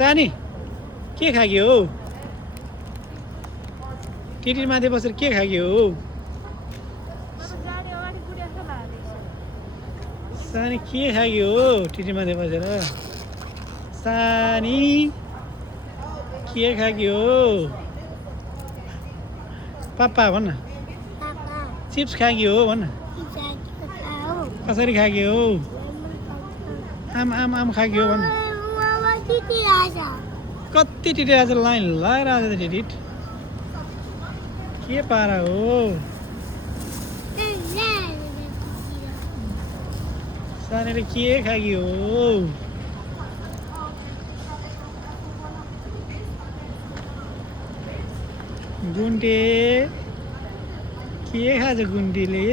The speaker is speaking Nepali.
सानी के खाग्यो हौ टिटी माथि बसेर के खाग्यो हौ सानी के खाग्यो हो टिटी माथि बसेर सानी के खाग्यो हो पापा भन्न चिप्स खाग्यो हो भन्न कसरी खाग्यो हो आम आम आम खाग्यो भन्न कति टिटी आज लाइन लगाएर आज त टिटी के पारा हो सानीले के खाग्यो हो गुन्टे के खान्छ गुन्टीले